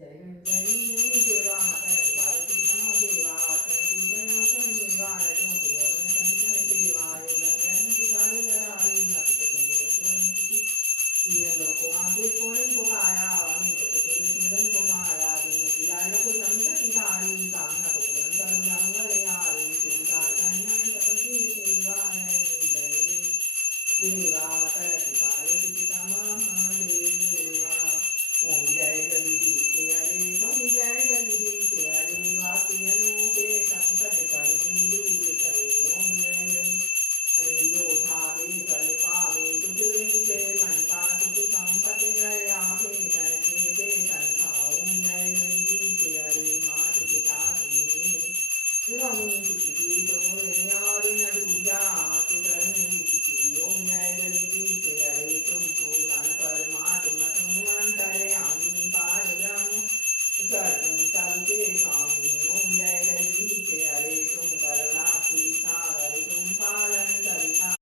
जय गणेश देवा माता लगी पार्वती पितामह देवा तन पूजन तन देवा लड्डू पूजन संतन देवा लड्डन पितामह लड़ाई मत कटियो सोन की ये लोको आंटे कोई को आया वाणी को तेरे निरन को माया दिन की लाल को संत पितारी कामना को पूर्ण करो मंगल हारी पूजा करना तपस्वी देवा जय देवा माता लगी पार्वती पितामह देवा ओम जय जगदीश हरे ओम जय जगदीश हरे वासियनु के संकट करनी दूर करे ओम जय जय हरे जो धावे फल पावे दुख विंचे मन का सुख संपत्ति आवे करते ते संता ओम जय जगदीश हरे मात पिता तुम्हें रंग की तो रे आदि न दूजा